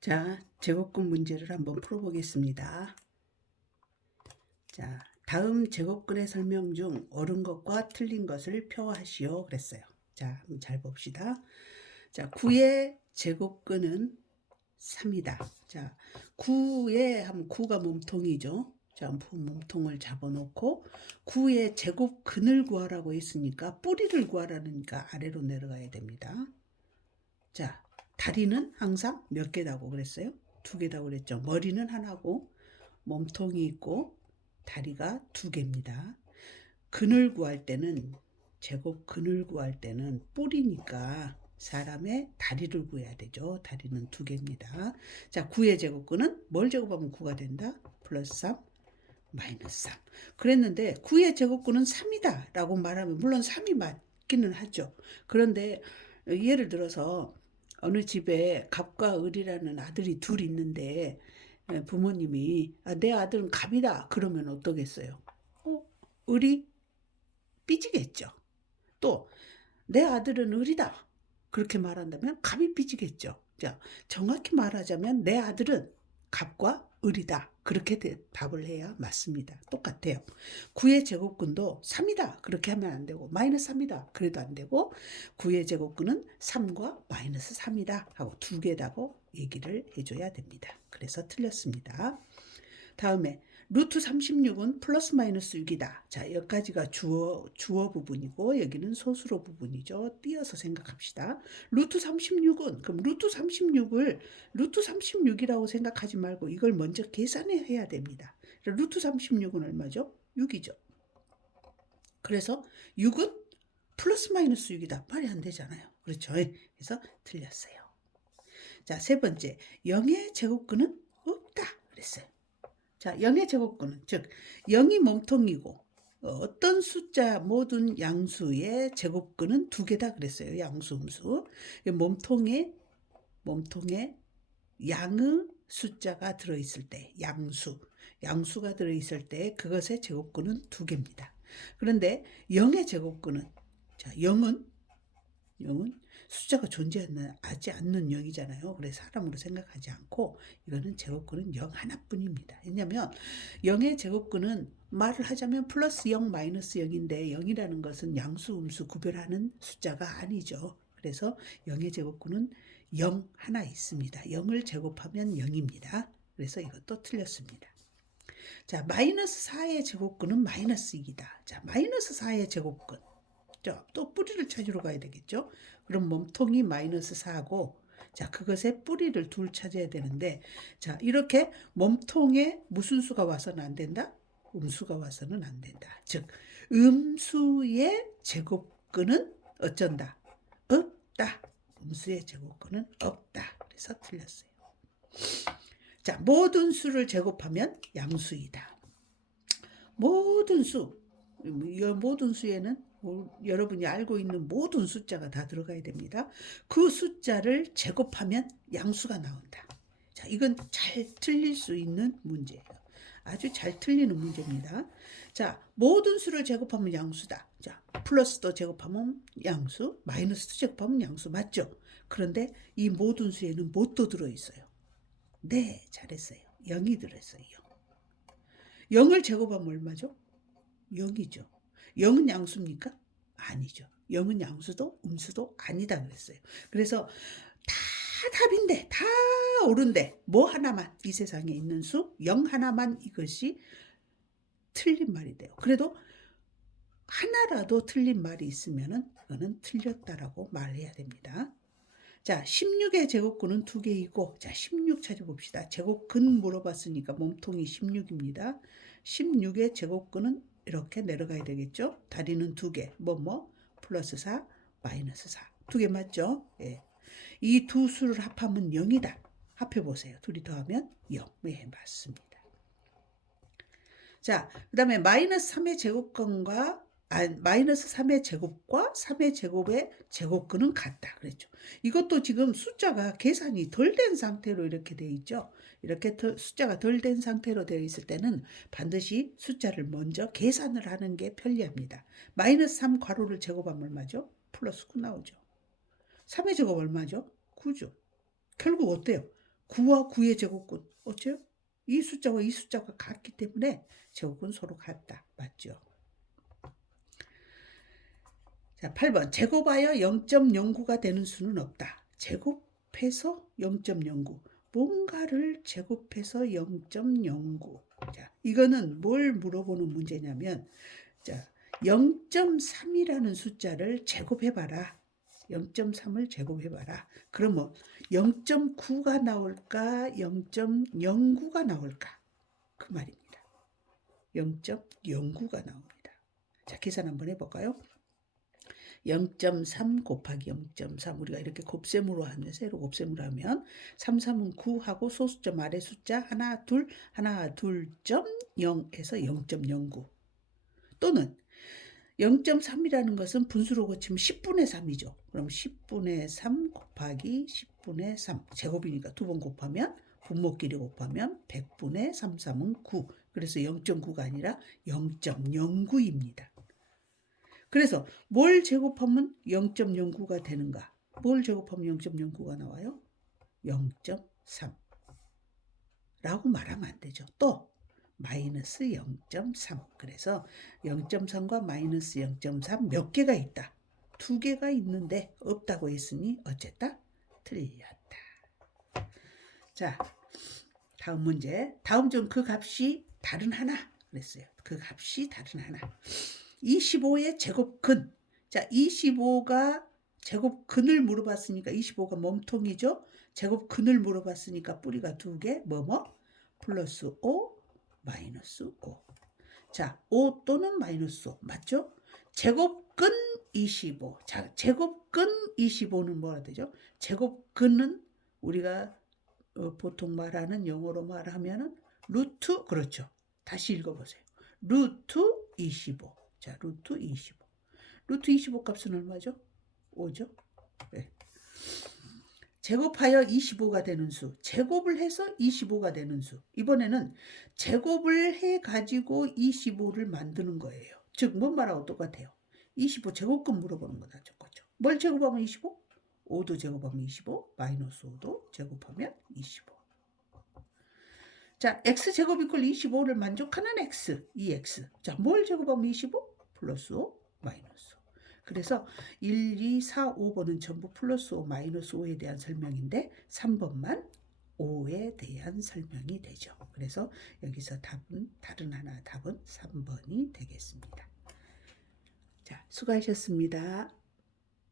자, 제곱근 문제를 한번 풀어보겠습니다. 자, 다음 제곱근의 설명 중 옳은 것과 틀린 것을 표하시오 그랬어요. 자, 한번 잘 봅시다. 자, 9의 제곱근은 3이다. 자, 9의 하면 9가 몸통이죠. 자, 부- 몸통을 잡아놓고 9의 제곱근을 구하라고 했으니까 뿌리를 구하라니까 아래로 내려가야 됩니다. 자, 다리는 항상 몇 개다고 그랬어요? 두 개다고 그랬죠. 머리는 하나고 몸통이 있고 다리가 두 개입니다. 근을 구할 때는 제곱 근을 구할 때는 뿌리니까 사람의 다리를 구해야 되죠. 다리는 두 개입니다. 자, 9의 제곱근은 뭘 제곱하면 9가 된다? 플러스 3, 마이너스 3. 그랬는데 9의 제곱근은 3이다 라고 말하면 물론 3이 맞기는 하죠. 그런데 예를 들어서 어느 집에 갑과 을이라는 아들이 둘 있는데 에, 부모님이 아, 내 아들은 갑이다 그러면 어떠겠어요? 어, 을이 삐지겠죠. 또 내 아들은 을이다 그렇게 말한다면 갑이 삐지겠죠. 자, 정확히 말하자면 내 아들은 갑과 을이다. 그렇게 대- 답을 해야 맞습니다. 똑같아요. 9의 제곱근도 3이다. 그렇게 하면 안 되고 마이너스 3이다. 그래도 안 되고 9의 제곱근은 3과 마이너스 3이다 하고 두 개다고 얘기를 해줘야 됩니다. 그래서 틀렸습니다. 다음에 루트 36은 플러스 마이너스 6이다. 자, 여기까지가 주어, 주어 부분이고 여기는 소수로 부분이죠. 띄어서 생각합시다. 루트 36은 그럼 루트 36을 루트 36이라고 생각하지 말고 이걸 먼저 계산해 해야 됩니다. 루트 36은 얼마죠? 6이죠. 그래서 6은 플러스 마이너스 6이다. 말이 안 되잖아요. 그렇죠? 그래서 틀렸어요. 자, 세 번째. 0의 제곱근은 없다. 그랬어요. 자, 0의 제곱근은 즉 0이 몸통이고 어떤 숫자 모든 양수의 제곱근은 두 개다 그랬어요. 양수 음수. 이 몸통에 몸통에 양의 숫자가 들어 있을 때 양수 양수가 들어 있을 때 그것의 제곱근은 두 개입니다. 그런데 0의 제곱근은 자, 0은 0은 숫자가 존재하지 않는 0이잖아요. 그래서 사람으로 생각하지 않고 이거는 제곱근은 0 하나뿐입니다. 왜냐하면 0의 제곱근은 말을 하자면 플러스 0 마이너스 0인데 0이라는 것은 양수 음수 구별하는 숫자가 아니죠. 그래서 0의 제곱근은 0 하나 있습니다. 0을 제곱하면 0입니다. 그래서 이것도 틀렸습니다. 자, 마이너스 4의 제곱근은 마이너스 2이다. 자, 마이너스 4의 제곱근. 자, 또 뿌리를 찾으러 가야 되겠죠? 그럼 몸통이 마이너스 4고, 자, 그것의 뿌리를 둘 찾아야 되는데, 자, 이렇게 몸통에 무슨 수가 와서는 안 된다? 음수가 와서는 안 된다. 즉, 음수의 제곱근은 어쩐다? 없다. 음수의 제곱근은 없다. 그래서 틀렸어요. 자, 모든 수를 제곱하면 양수이다. 모든 수, 이 모든 수에는 뭐 여러분이 알고 있는 모든 숫자가 다 들어가야 됩니다. 그 숫자를 제곱하면 양수가 나온다. 자, 이건 잘 틀릴 수 있는 문제예요. 아주 잘 틀리는 문제입니다. 자, 모든 수를 제곱하면 양수다. 자, 플러스도 제곱하면 양수, 마이너스도 제곱하면 양수 맞죠? 그런데 이 모든 수에는 뭣도 들어있어요? 네, 잘했어요. 0이 들어있어요. 0. 0을 제곱하면 얼마죠? 0이죠. 0은 양수입니까? 아니죠. 0은 양수도 음수도 아니다 그랬어요. 그래서 다 답인데 다 옳은데 뭐 하나만 이 세상에 있는 수0 하나만 이것이 틀린 말이 돼요. 그래도 하나라도 틀린 말이 있으면은 그거는 틀렸다라고 말해야 됩니다. 자, 16의 제곱근은 두 개이고, 자, 16 찾아봅시다. 제곱근 물어봤으니까 몸통이 16입니다. 16의 제곱근은 이렇게 내려가야 되겠죠? 다리는 두 개, 뭐, 뭐, 플러스 4, 마이너스 4. 두 개 맞죠? 예. 이 두 수를 합하면 0이다. 합해보세요. 둘이 더하면 0. 예, 맞습니다. 자, 그 다음에 마이너스 3의 제곱근과 아, 마이너스 3의 제곱과 3의 제곱의 제곱근은 같다. 그랬죠. 이것도 지금 숫자가 계산이 덜 된 상태로 이렇게 돼 있죠. 이렇게 더- 숫자가 덜 된 상태로 되어 있을 때는 반드시 숫자를 먼저 계산을 하는 게 편리합니다. 마이너스 3 괄호를 제곱하면 얼마죠? 플러스 9 나오죠. 3의 제곱 얼마죠? 9죠. 결국 어때요? 9와 9의 제곱근 어째요? 이 숫자와 이 숫자가 같기 때문에 제곱은 서로 같다. 맞죠? 자, 8번. 제곱하여 0.09가 되는 수는 없다. 제곱해서 0.09. 뭔가를 제곱해서 0.09. 자, 이거는 뭘 물어보는 문제냐면 자, 0.3이라는 숫자를 제곱해 봐라. 0.3을 제곱해 봐라. 그러면 0.9가 나올까? 0.09가 나올까? 그 말입니다. 0.09가 나옵니다. 자, 계산 한번 해 볼까요? 0.3 곱하기 0.3 우리가 이렇게 곱셈으로 하면 세로 곱셈으로 하면 3, 3은 9하고 소수점 아래 숫자 하나 둘 하나 둘.0에서 0.09 또는 0.3이라는 것은 분수로 고치면 10분의 3이죠. 그럼 10분의 3 곱하기 10분의 3 제곱이니까 두 번 곱하면 분모끼리 곱하면 100분의 3, 3은 9 그래서 0.9가 아니라 0.09입니다. 그래서 뭘 제곱하면 0.09가 되는가? 뭘 제곱하면 0.09가 나와요? 0.3 라고 말하면 안 되죠. 또 마이너스 0.3 그래서 0.3과 마이너스 0.3 몇 개가 있다. 두 개가 있는데 없다고 했으니 어쨌다? 틀렸다. 자, 다음 문제. 다음 중 그 값이 다른 하나 그랬어요. 그 값이 다른 하나. 25의 제곱근. 자, 25가 제곱근을 물어봤으니까 25가 몸통이죠. 제곱근을 물어봤으니까 뿌리가 두 개. 뭐뭐? 플러스 5, 마이너스 5. 자, 5 또는 마이너스 5. 맞죠? 제곱근 25. 자, 제곱근 25는 뭐라 되죠? 제곱근은 우리가 어, 보통 말하는 영어로 말하면은 루트 그렇죠. 다시 읽어보세요. 루트 25. 자, 루트 25. 루트 25 값은 얼마죠? 5죠? 네. 제곱하여 25가 되는 수. 제곱을 해서 25가 되는 수. 이번에는 제곱을 해 가지고 25를 만드는 거예요. 즉, 뭔 말하고 똑같아요. 25 제곱근 물어보는 거다. 저거죠. 뭘 제곱하면 25? 5도 제곱하면 25, 마이너스 5도 제곱하면 25. 자, x 제곱 이퀄 25를 만족하는 x, 이 x. 자, 뭘 제곱하면 25? 플러스 5, 마이너스 5. 그래서 1, 2, 4, 5번은 전부 플러스 5, 마이너스 5에 대한 설명인데 3번만 5에 대한 설명이 되죠. 그래서 여기서 답은 다른 하나 답은 3번이 되겠습니다. 자, 수고하셨습니다.